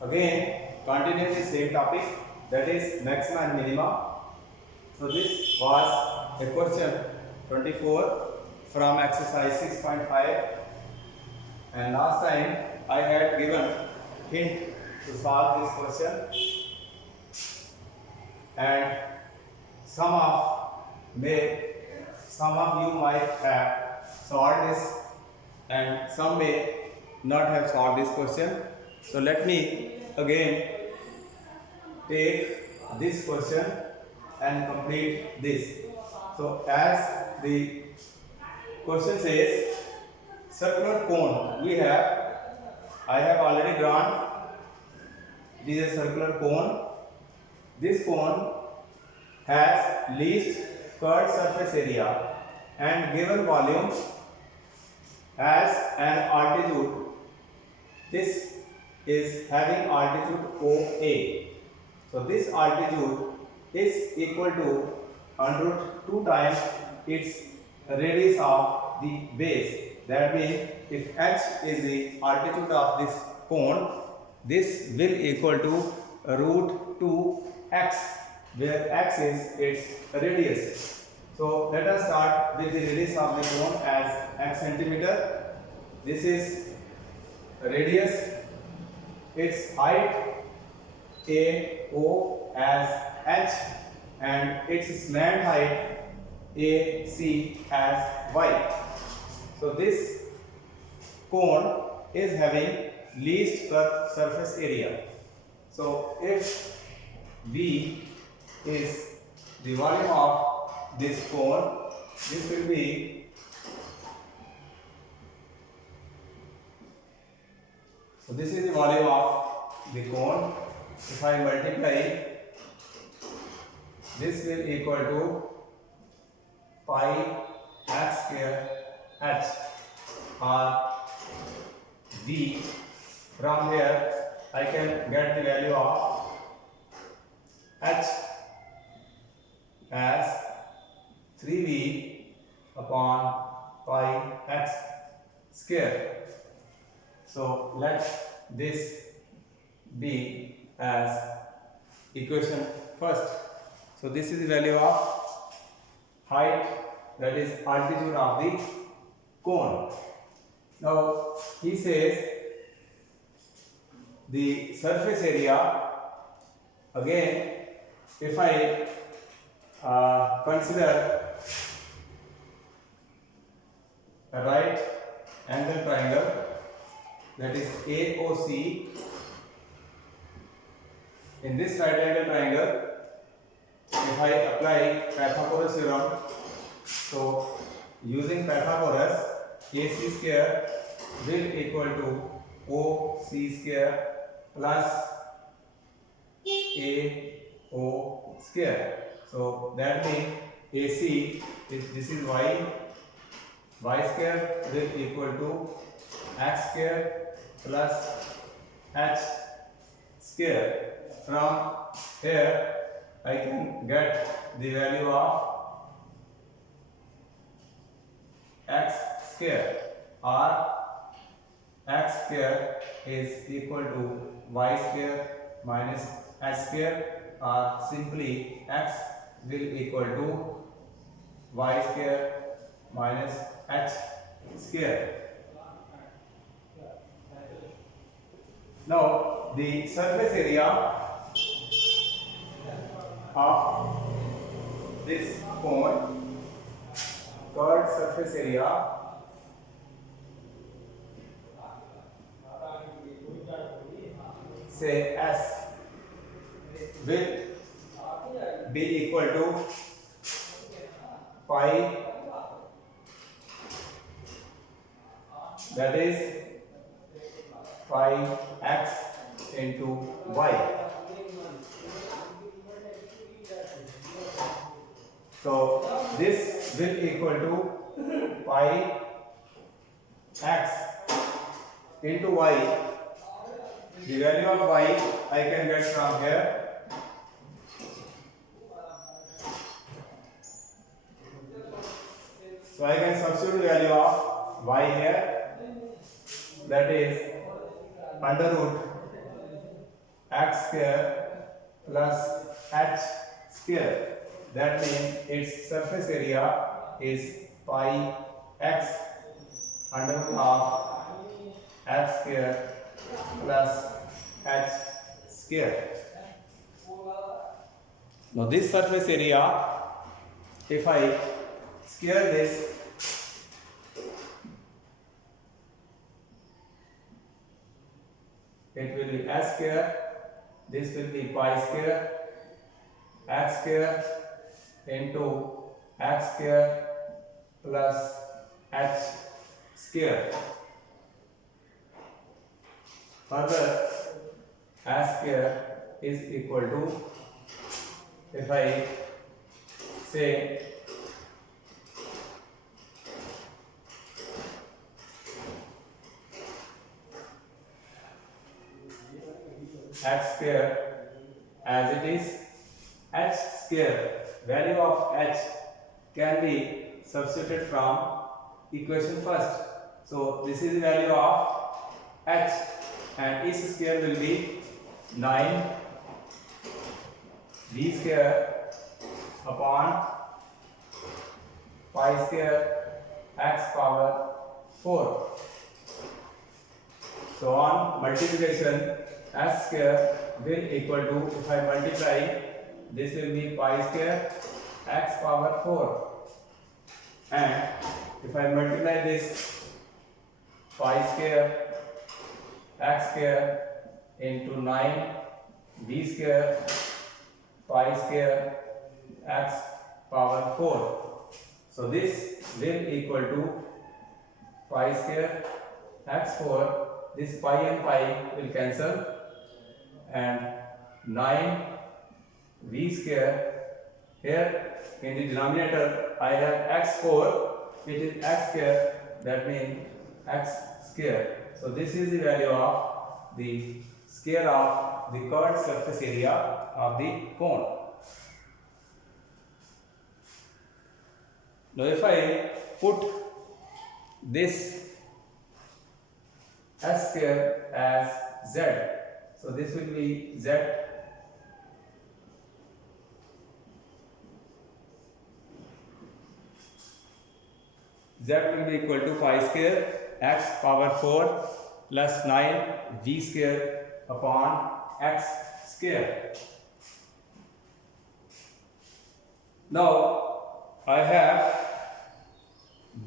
Again, continue the same topic, that is maxima and minima. So this was a question 24 from exercise 6.5, and last time I had given hint to solve this question, and some of you might have solved this and some may not have solved this question. So let me again take this question and complete this. So as the question says, circular cone I have already drawn. It is a circular cone. This cone has least curved surface area and given volume has an altitude. This is having altitude OA. So this altitude is equal to under root 2 times its radius of the base. That means if h is the altitude of this cone, this will equal to root 2x, where x is its radius. So let us start with the radius of the cone as x centimeter. This is radius, its height AO as h, and its slant height AC as y. So this cone is having least curved surface area. So if V is the volume of this cone, this will be this is the volume of the cone. If I multiply, this will equal to pi x square h, or V. From here I can get the value of h as 3V upon pi x square. So let this be as equation first. So this is the value of height, that is altitude of the cone. Now he says the surface area. Again, if I consider a right angle triangle, that is AOC. In this right angle triangle, if I apply Pythagoras theorem, so using Pythagoras, AC square will equal to OC square plus AO square. So that means AC, if this is y square will equal to x square plus h square. From here I can get the value of x square, or x square is equal to y square minus h square, or simply x will equal to y square minus h square. Now the surface area of this cone, curved surface area, say S, will be equal to pi, that is pi x into y. So this will equal to pi x into y. The value of y I can get from here. So I can substitute the value of y here, that is under root x square plus h square. That means its surface area is pi x under root of x square plus h square. Now this surface area, if I square this, it will be s square, this will be pi square, x square into x square plus h square. Further, s square is equal to, if I say x square as it is, h square, value of h can be substituted from equation first. So this is the value of h, and each square will be 9 v square upon pi square x power 4. So on multiplication, s square will equal to, if I multiply, this will be pi square x power 4, and if I multiply this pi square x square into 9 v square pi square x power 4. So this will equal to pi square x 4. This pi and pi will cancel, and 9 v square, here in the denominator I have x4, it is x square, that means x square. So this is the value of the square of the curved surface area of the cone. Now if I put this s square as z, so this will be z will be equal to pi square x power 4 plus 9 v square upon x square. Now I have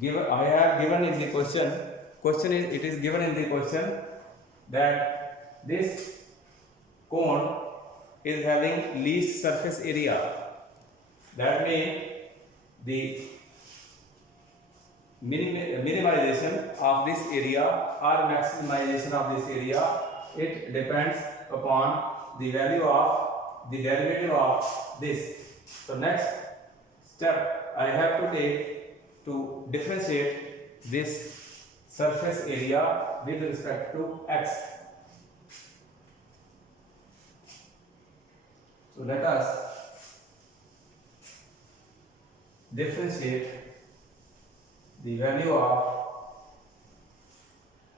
given in the question it is given in the question that this cone is having least surface area. That means the minimization of this area or maximization of this area, it depends upon the value of the derivative of this. So next step I have to take to differentiate this surface area with respect to x. So let us differentiate the value of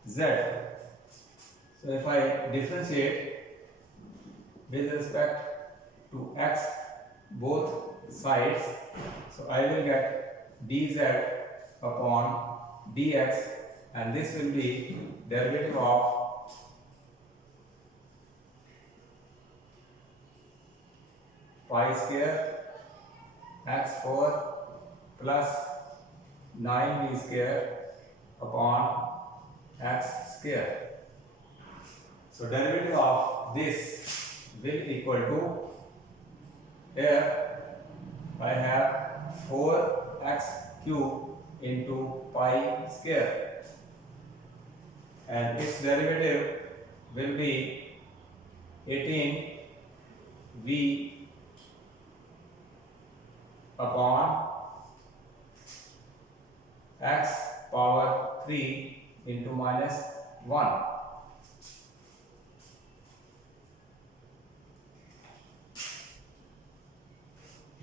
z. So if I differentiate with respect to x both sides, so I will get dz upon dx, and this will be derivative of pi square x4 plus 9v square upon x square. So derivative of this will equal to, here I have 4x cube into pi square, and its derivative will be 18v upon x power 3 into minus 1.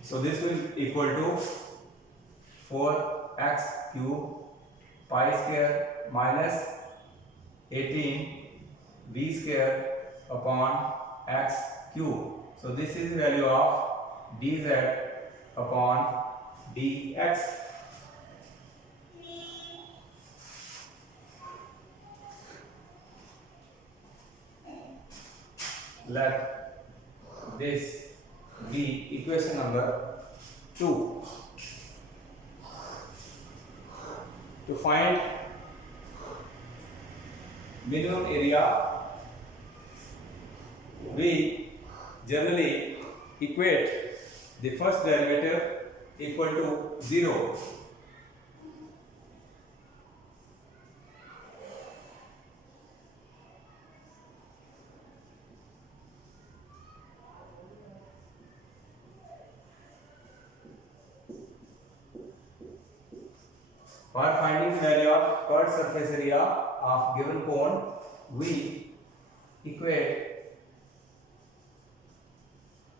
So this will equal to 4x cube pi square minus 18 v square upon x cube. So this is the value of dz upon dx. Let this be equation number 2. To find minimum area, we generally equate the first derivative equal to 0. For finding the value of curved surface area of given cone, we equate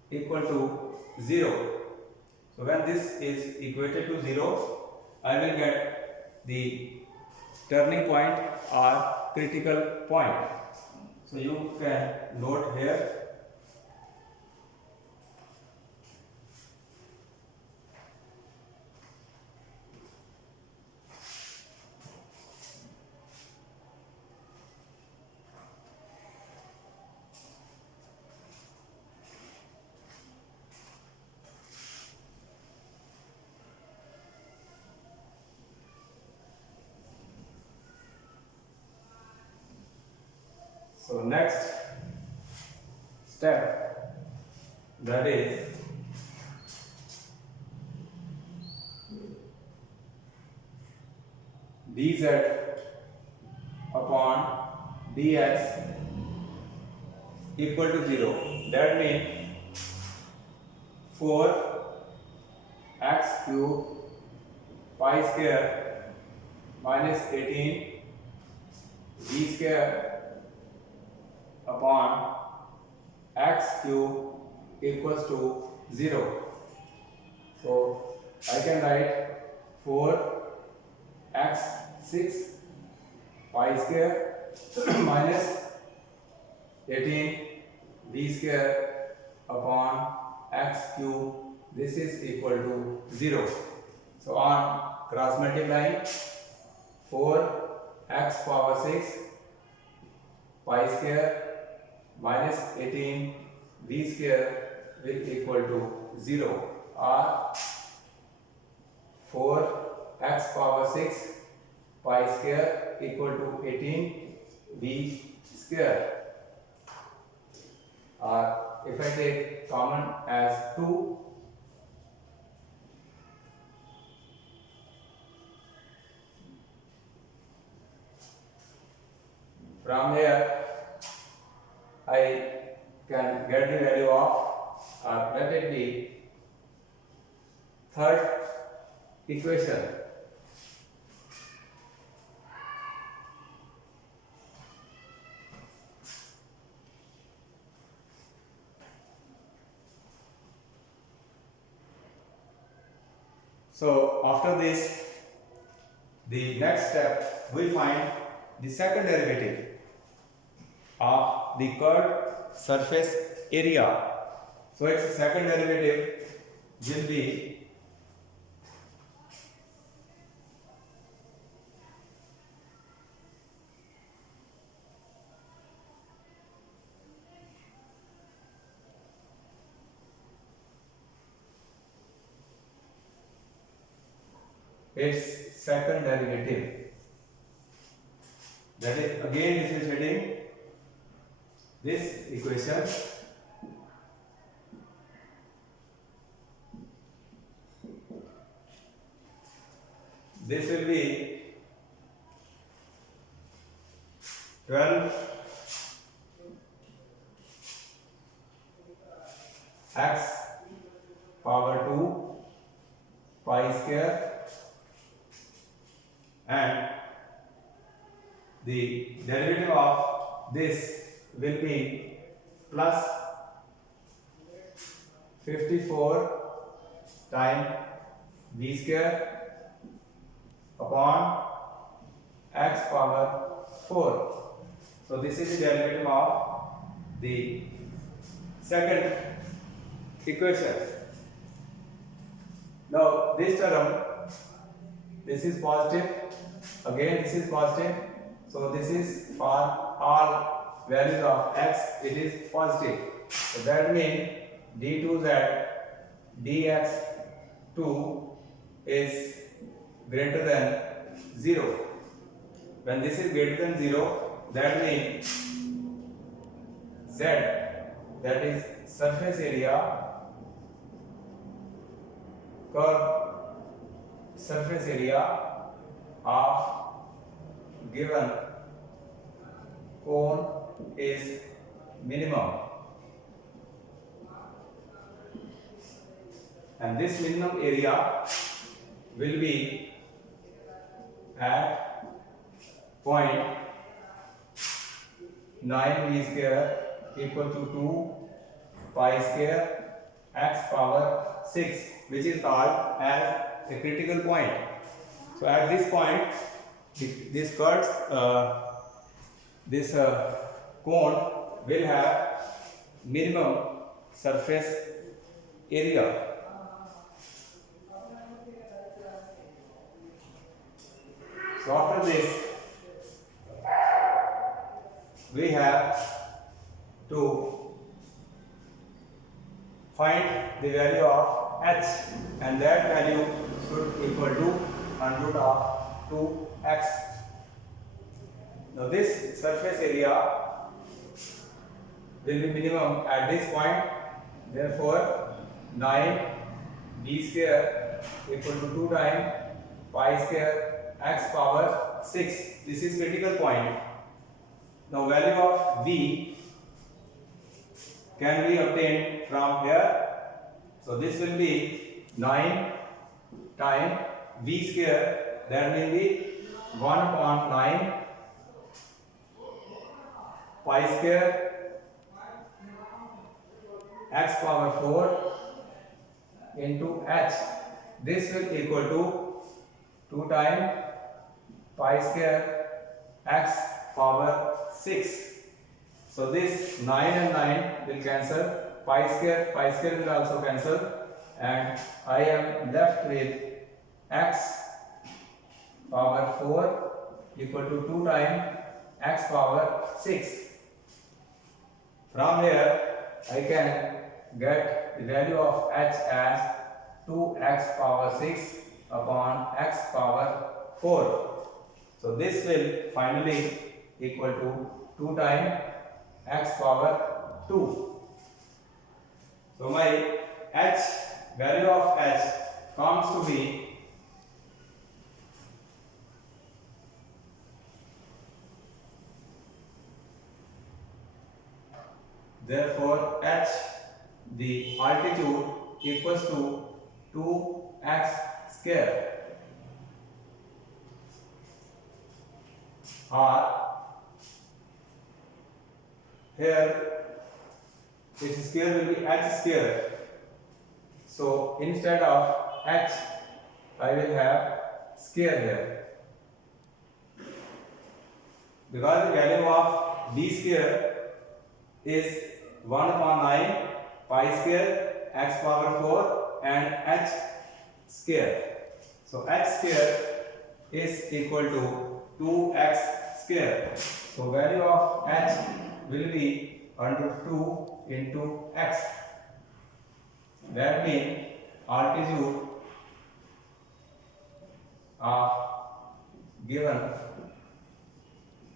equal to 0. So when this is equated to 0, I will get the turning point or critical point. So you can note here. So next step, that is dz upon dx equal to 0. That means 4 x cube pi square minus 18 v square upon x cube equals to 0. So I can write 4 x 6 pi square minus 18 v square upon x cube. This is equal to 0. So on cross multiplying, 4 x power 6 pi square minus 18 v square will equal to 0, or 4 x power 6 pi square equal to 18 v square, or if I take common as 2, from here I can get the value of, let it be third equation. So after this, the next step, we find the second derivative of the curved surface area. So its second derivative will be its second derivative. That is, again this is heading this equation. This will be 12 x power 2 pi square, and the derivative of this will be plus 54 times v square upon x power 4. So this is the derivative of the second equation. Now this term, this is positive, again this is positive, so this is for all values of x, it is positive. So that means d2z dx2 is greater than 0. When this is greater than 0, that means z, that is surface area, curve surface area of given cone is minimum, and this minimum area will be at point 9v square equal to 2 pi square x power 6, which is called as a critical point. So at this point, this curves, this cone will have minimum surface area. So after this, we have to find the value of h, and that value should equal to under root of 2x. Now this surface area will be minimum at this point, therefore 9b square equal to 2 times pi square x power 6. This is critical point. Now value of v can be obtained from here. So this will be 9 times v square, that will be 1 upon 9 pi square x power 4 into h. This will equal to 2 times pi square x power 6. So this 9 and 9 will cancel, pi square will also cancel, and I am left with x power 4 equal to 2 times x power 6. From here I can get the value of h as 2x power 6 upon x power 4. So this will finally equal to 2 times x power 2. So my h, value of h comes to be therefore h, the altitude equals to 2x square, or here its square will be h square. So instead of h, I will have square here, because the value of b square is 1 upon 9 pi square x power 4 and h square. So h square is equal to 2x square. So value of h will be under 2 into x. That means altitude of given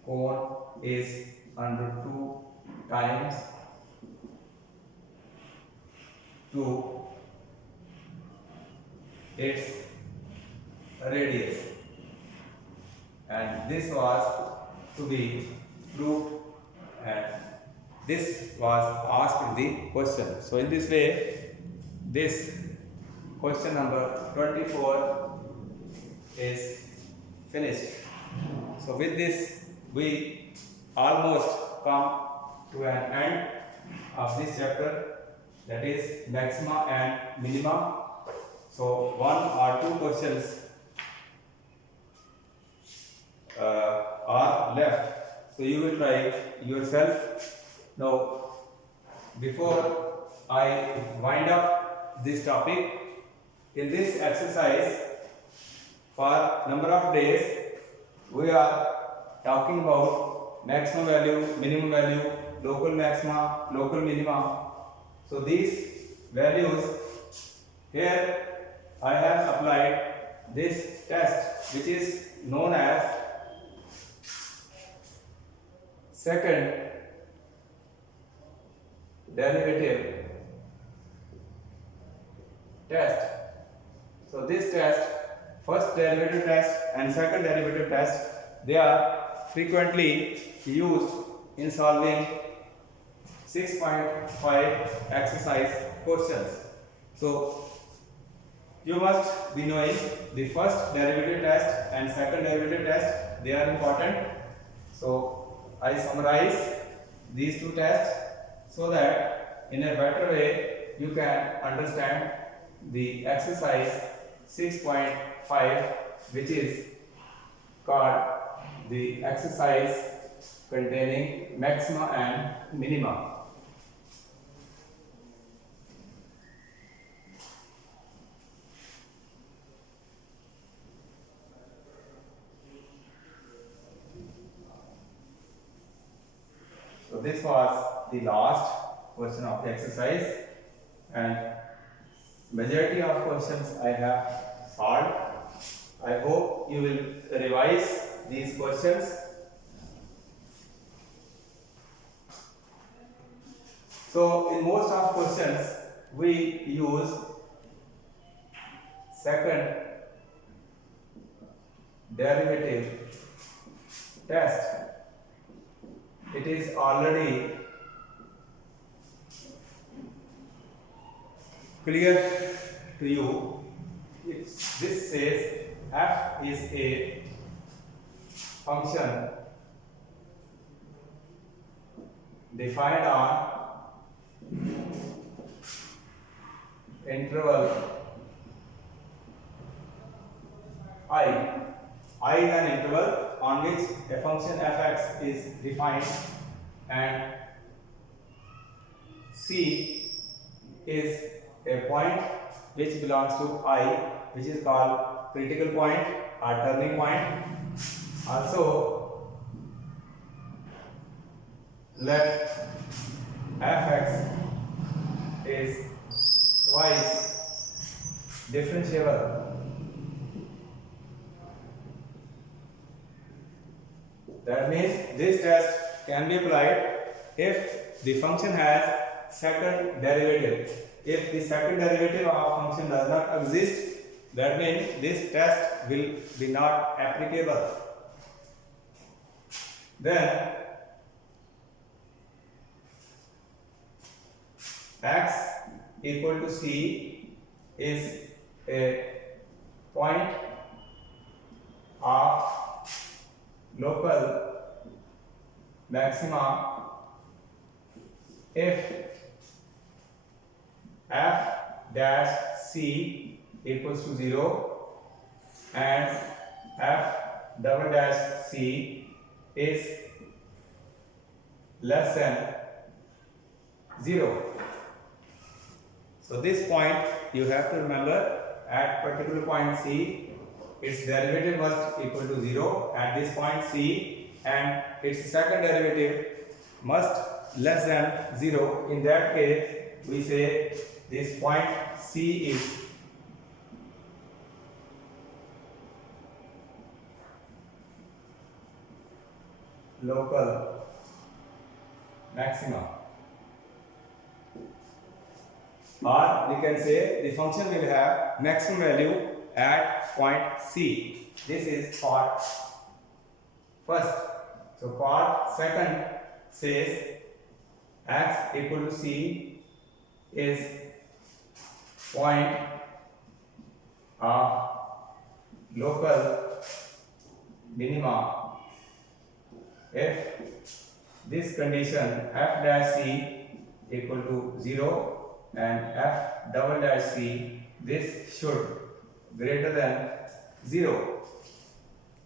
cone is under 2 times 2 its radius, and this was to be proved, and this was asked in the question. So in this way, this question number 24 is finished. So with this, we almost come to an end of this chapter, that is maxima and minima. So 1 or 2 questions are left. So you will try yourself. Now before I wind up this topic, in this exercise for number of days we are talking about maximum value, minimum value, local maxima, local minima. So these values, here I have applied this test which is known as second derivative test. So this test, first derivative test and second derivative test, they are frequently used in solving 6.5 exercise questions. So you must be knowing the first derivative test and second derivative test, they are important. So I summarize these two tests so that in a better way you can understand the exercise 6.5, which is called the exercise containing maxima and minima. So this was the last question of the exercise, and majority of questions I have solved. I hope you will revise these questions. So in most of questions we use second derivative test. It is already clear to you. This says f is a function defined on interval I is an interval on which a function fx is defined, and C is a point which belongs to I, which is called critical point or turning point. Also, let fx is twice differentiable. That means this test can be applied if the function has second derivative. If the second derivative of function does not exist, that means this test will be not applicable. Then x equal to c is a point of local maxima if f dash c equals to 0 and f double dash c is less than 0. So this point you have to remember, at particular point c its derivative must equal to 0 at this point c, and its second derivative must less than 0. In that case we say this point c is local maxima, or we can say the function will have maximum value at point C. This is part first. So part second says x equal to c is point of local minima if this condition f dash c equal to 0 and f double dash c, this should greater than 0.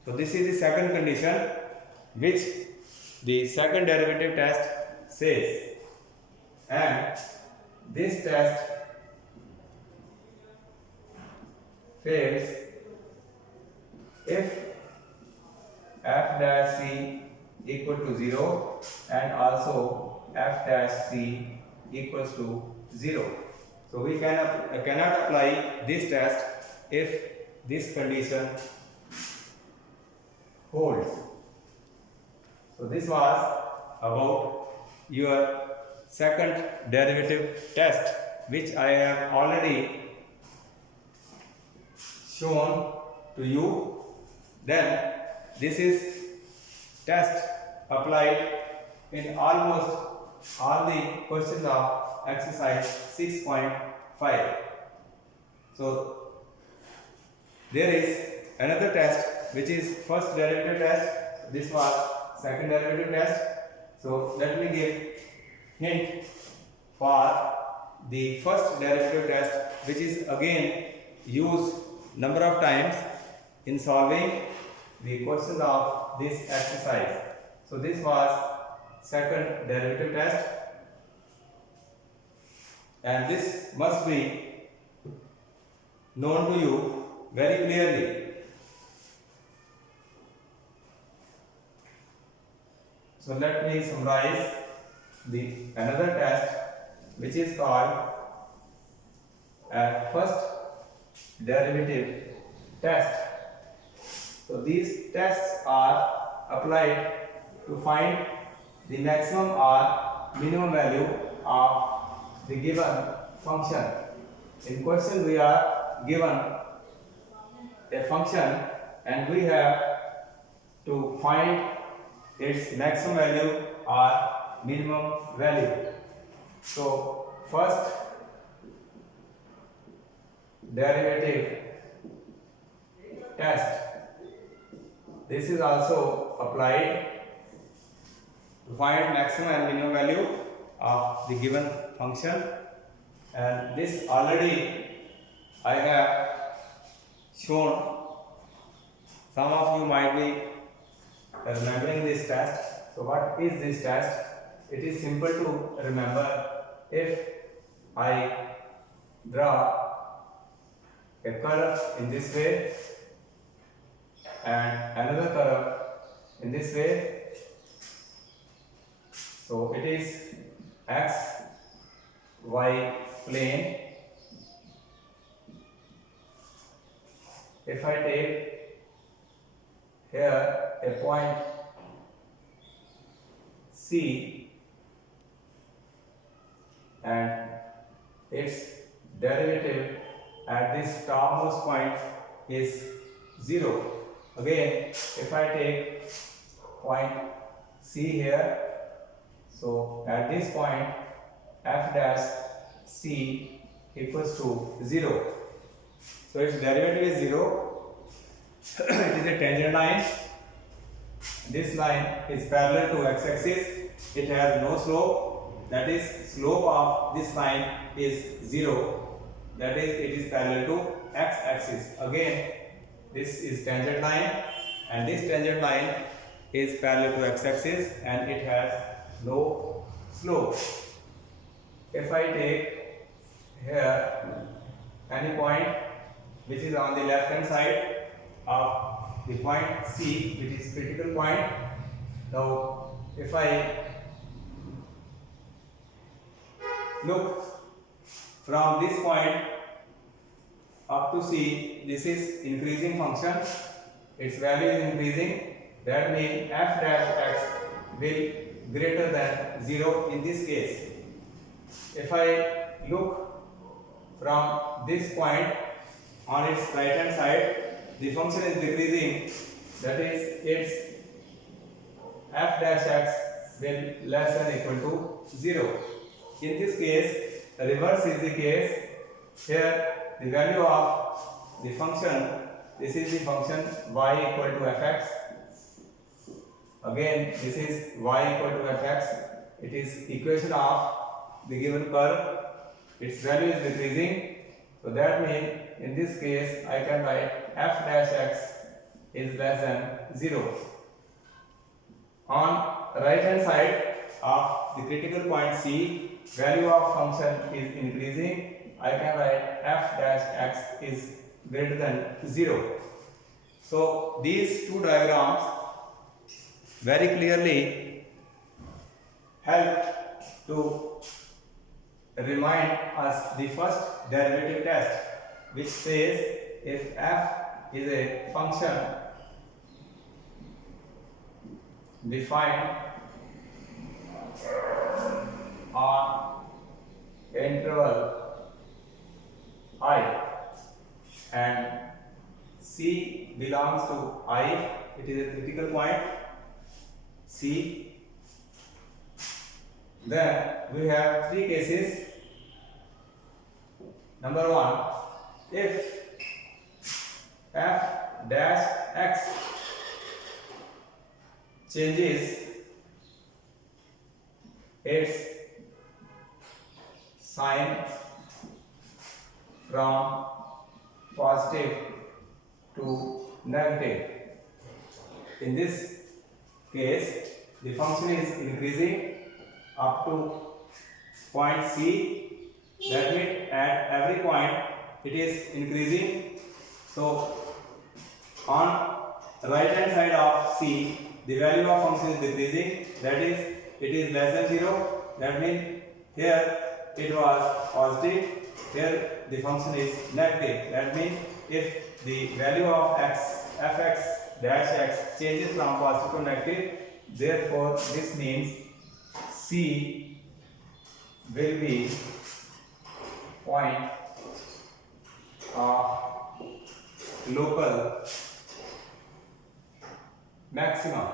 So this is the second condition which the second derivative test says, and this test fails if f dash c equal to 0 and also f dash c equals to 0. So we cannot apply this test if this condition holds. So this was about your second derivative test, which I have already shown to you. Then this is test applied in almost all the questions of exercise 6.5. So there is another test which is first derivative test. This was second derivative test. So let me give hint for the first derivative test, which is again used number of times in solving the questions of this exercise. So this was second derivative test, and this must be known to you very clearly. So let me summarize the another test, which is called first derivative test. So these tests are applied to find the maximum or minimum value of the given function. In question we are given a function and we have to find its maximum value or minimum value. So first derivative test, this is also applied to find maximum and minimum value of the given function, and this already I have shown. Some of you might be remembering this test. So what is this test? It is simple to remember. If I draw a curve in this way and another curve in this way, so it is x y plane. If I take here a point C and its derivative at this topmost point is 0. Again, if I take point C here, so at this point f dash c equals to 0. So its derivative is 0. It is a tangent line. This line is parallel to x-axis. It has no slope. That is, slope of this line is 0. That is, it is parallel to x-axis. Again, this is tangent line, and this tangent line is parallel to x-axis, and it has no slope. If I take here any point which is on the left hand side of the point C, which is critical point. Now if I look from this point up to C, this is increasing function, its value is increasing. That means f dash x will greater than 0 in this case. If I look from this point on its right hand side, the function is decreasing. That is, its f dash x will less than equal to 0. In this case, the reverse is the case. Here the value of the function, this is the function y equal to fx. Again, this is y equal to fx. It is equation of the given curve. Its value is decreasing. So that means in this case I can write f dash x is less than 0. On right hand side of the critical point C, value of function is increasing, I can write f dash x is greater than 0. So these two diagrams very clearly help to remind us the first derivative test, which says if f is a function defined on interval I and C belongs to I, it is a critical point C, then we have three cases. Number one, if f dash x changes its sign from positive to negative. In this case, the function is increasing up to point C. That means at every point it is increasing. So on right hand side of C, the value of function is decreasing. That is, it is less than 0. That means here it was positive. Here the function is negative. That means if the value of x, fx dash x changes from positive to negative, therefore this means C will be point of local maximum.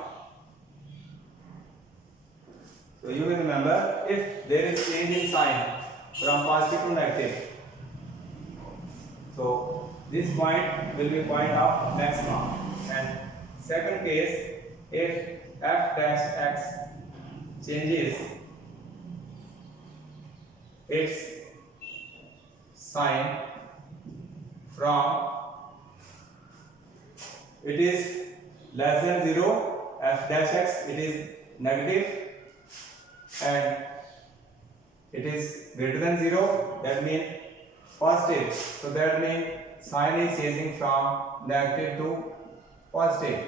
So you will remember, if there is change in sign from positive to negative, so this point will be point of maximum. And second case, if f dash x changes its sign from, it is less than 0, f dash x, it is negative, and it is greater than 0, that means positive. So that means sign is changing from negative to positive.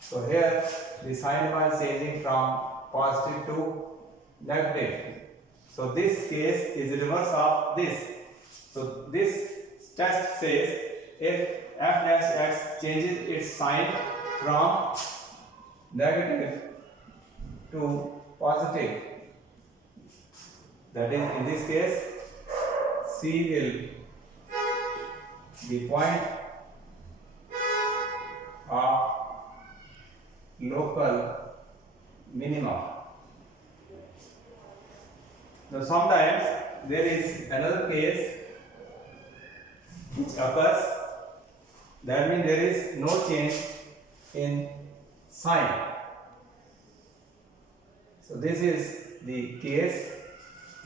So here the sign was changing from positive to negative. So this case is reverse of this. So this test says if f dash x changes its sign from negative to positive, that is, in this case, C will be point of local minimum. Now sometimes there is another case which occurs, that means there is no change in sign. So this is the case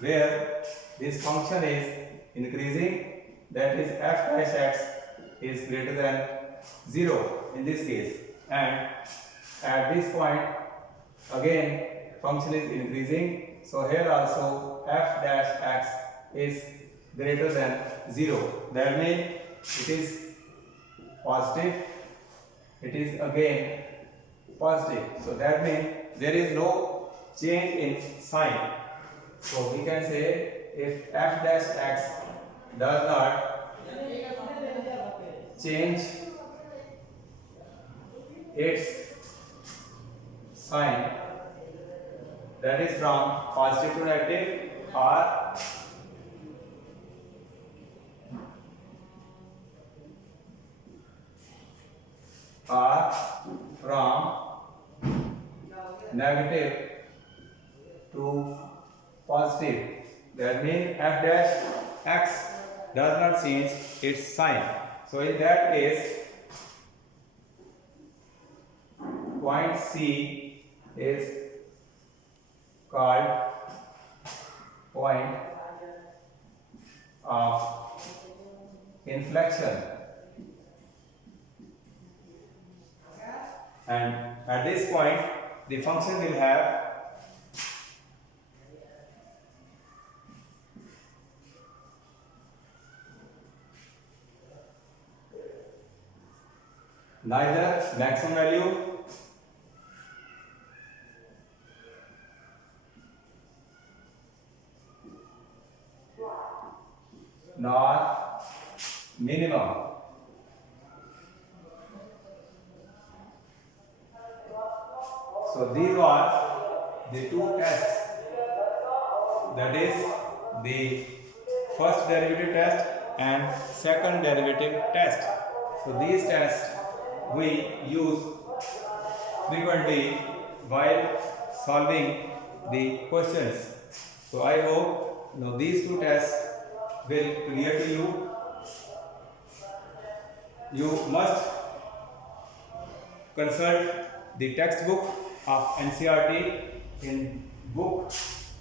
where this function is increasing, that is f dash x is greater than 0 in this case, and at this point again function is increasing. So here also f dash x is greater than 0. That means it is positive, it is again positive. So that means there is no change in sign. So we can say if f dash x does not change its sign, that is from positive to negative, or from negative to positive, that means f dash x does not change its sign. So in that case, point C is called point of inflection, and at this point the function will have neither maximum value nor minimum. So these are the two tests, that is the first derivative test and second derivative test. So these tests we use frequently while solving the questions. So I hope these two tests will clear to you. You must consult the textbook of NCERT. In book both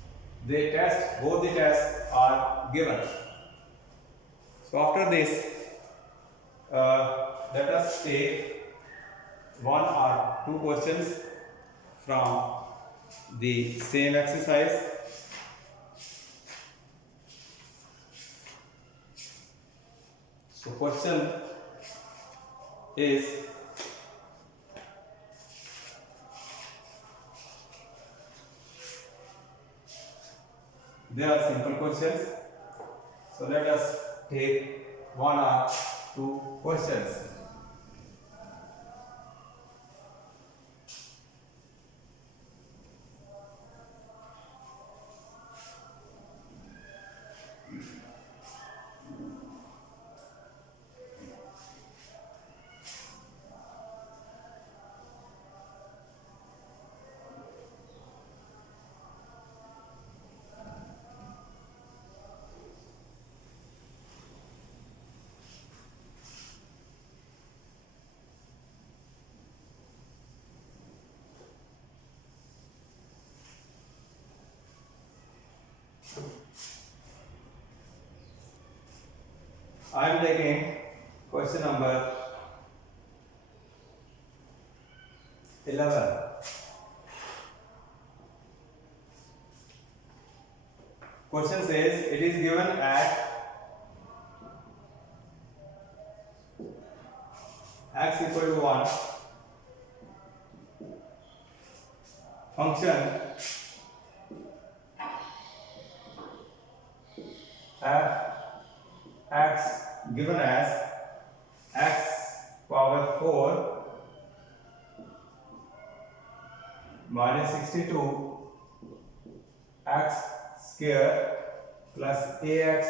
the tests are given. So after this, let us take one or two questions from the same exercise. So question is, they are simple questions. So let us take one or two questions. I am taking question number 11. Question says it is given at x equal to 1, function f x given as x power 4 minus 62 x square plus ax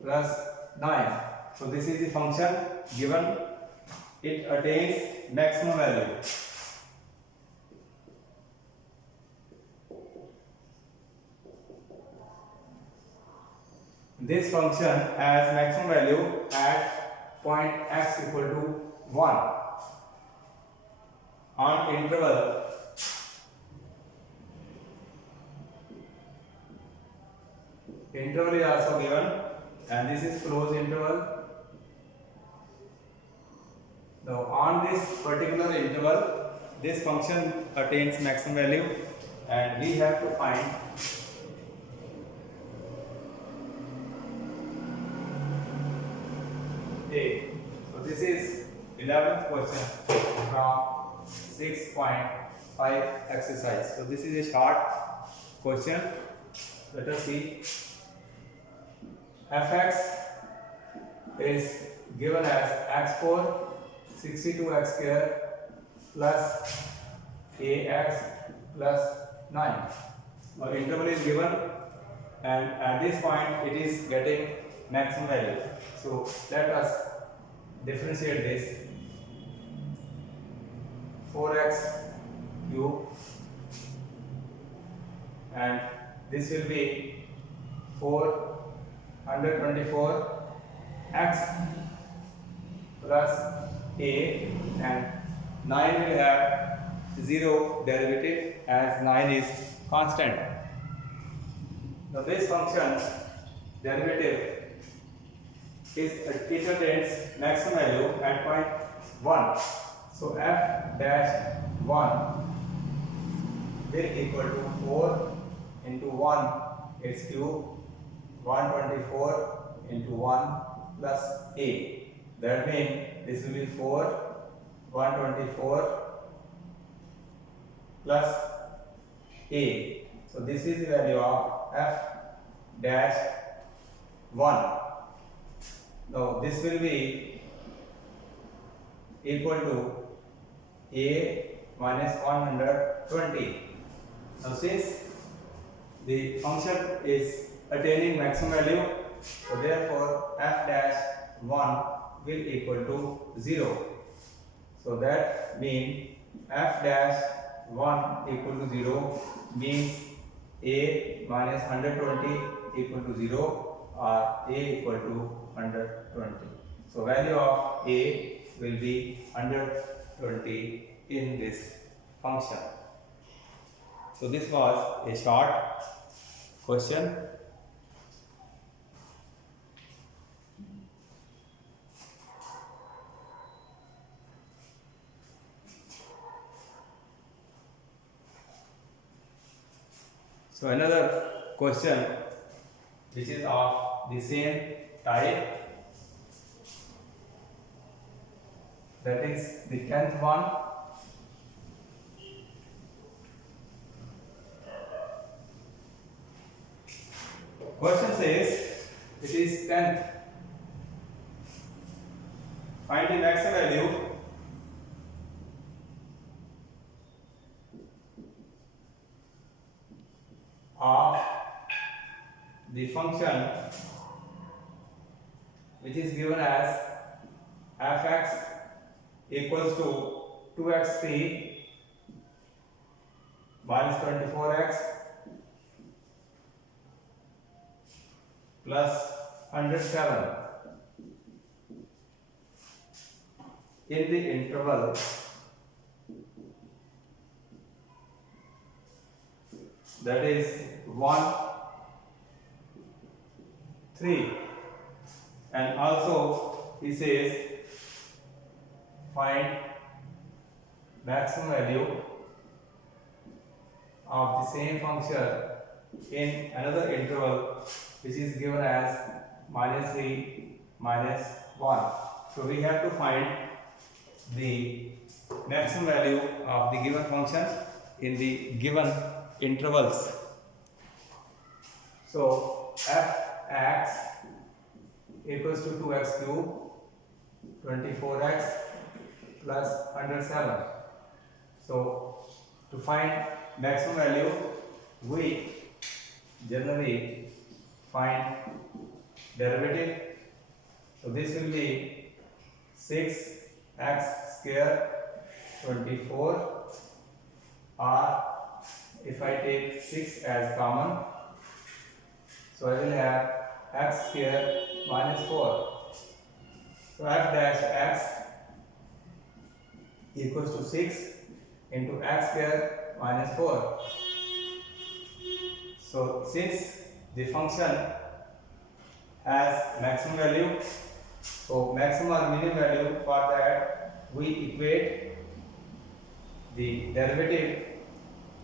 plus 9. So this is the function given. It attains maximum value. This function has maximum value at point x equal to 1 on interval is also given, and this is closed interval. Now on this particular interval, this function attains maximum value, and we have to find a. So this is 11th question from 6.5 exercise. So this is a short question. Let us see. Fx is given as x4 62x square plus ax plus 9. Now interval is given, and at this point it is getting maximum value. So let us differentiate this. 4x cube, and this will be 424 x plus a, and 9 will have 0 derivative as 9 is constant. Now this function derivative it attains maximum value at point 1. So f dash 1 will equal to 4 into 1 its cube, 124 into 1 plus a. That means this will be 124 plus a. So this is the value of f dash 1. Now this will be equal to a minus 120. Now since the function is attaining maximum value, so therefore f dash 1 will equal to 0. So that means f dash 1 equal to 0 means a minus 120 equal to 0 or a equal to 120. So value of a will be 120 in this function. So this was a short question. So another question which is of the same type, that is the 10th one. Question says it is 10th. Find the maximum value of the function which is given as f(x) equals to 2x3 minus 24x plus 107 in the interval that is 1, 3, and also he says find maximum value of the same function in another interval which is given as -3, -1. So we have to find the maximum value of the given function in the given intervals. So f(x) equals to 2x cube, 24x plus 107. So to find maximum value, we generally find derivative. So this will be 6x square 24, or if I take 6 as common, so I will have x square minus 4. So f dash x equals to 6 into x square minus 4. So since the function has maximum value, so maximum or minimum value, for that we equate the derivative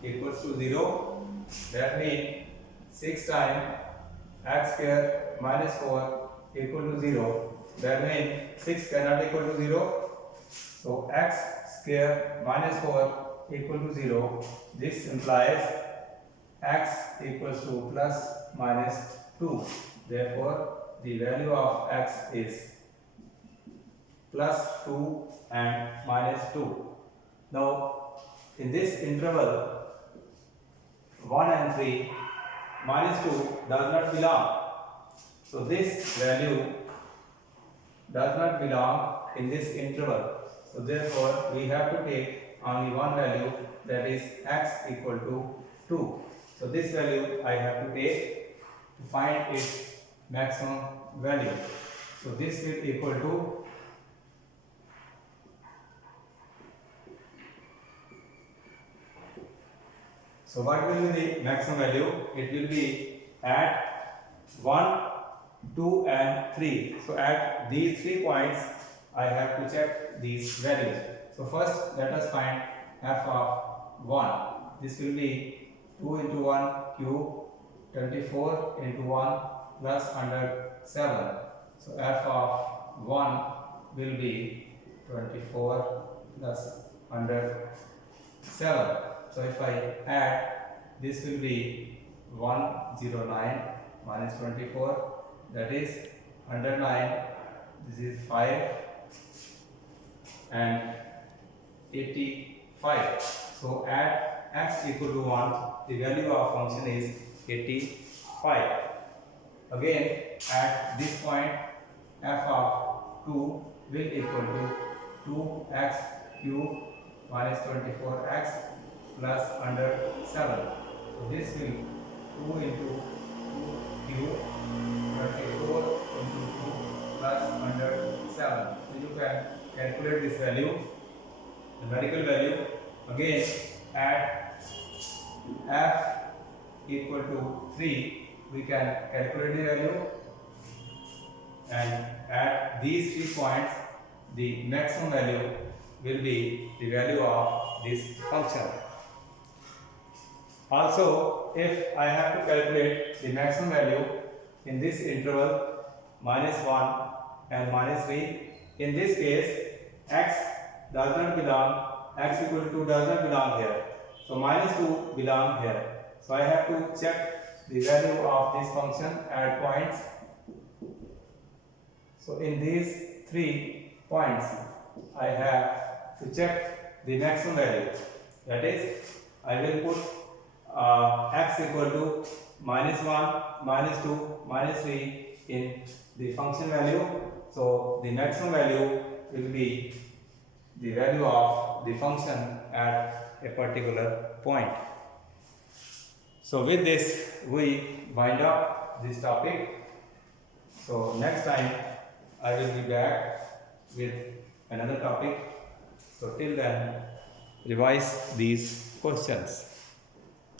equals to 0. That means 6 times x square minus 4 equal to 0. That means 6 cannot equal to 0. So x square minus 4 equal to 0. This implies x equals to plus minus 2. Therefore, the value of x is plus 2 and minus 2. Now, in this interval 1 and 3, minus 2 does not belong. So this value does not belong in this interval. So therefore, we have to take only one value, that is x equal to 2. So this value I have to take to find its maximum value. So this will equal to So what will be the maximum value? It will be at 1, 2 and 3. So at these 3 points I have to check these values. So first let us find f of 1. This will be 2 into 1 cube, 24 into 1 plus 107. So f of 1 will be 24 plus 107. So if I add, this will be 109 minus 24, that is 109. This is 5 and 85. So at x equal to 1, the value of function is 85. Again, at this point, f of 2 will equal to 2x cube minus 24x plus 107. So this will 2 into 2 cube 24 into 2 plus 107. So you can calculate this value, numerical value. Again, at f equal to 3, we can calculate the value, and at these 3 points, the maximum value will be the value of this function. Also, if I have to calculate the maximum value in this interval -1 and -3, in this case x does not belong, x equal to 2 does not belong here, so -2 belong here. So I have to check the value of this function at points. So in these 3 points, I have to check the maximum value. That is, I will put x equal to -1, -2, -3 in the function value. So the maximum value will be the value of the function at a particular point. So with this, we wind up this topic. So next time I will be back with another topic. So till then, revise these questions.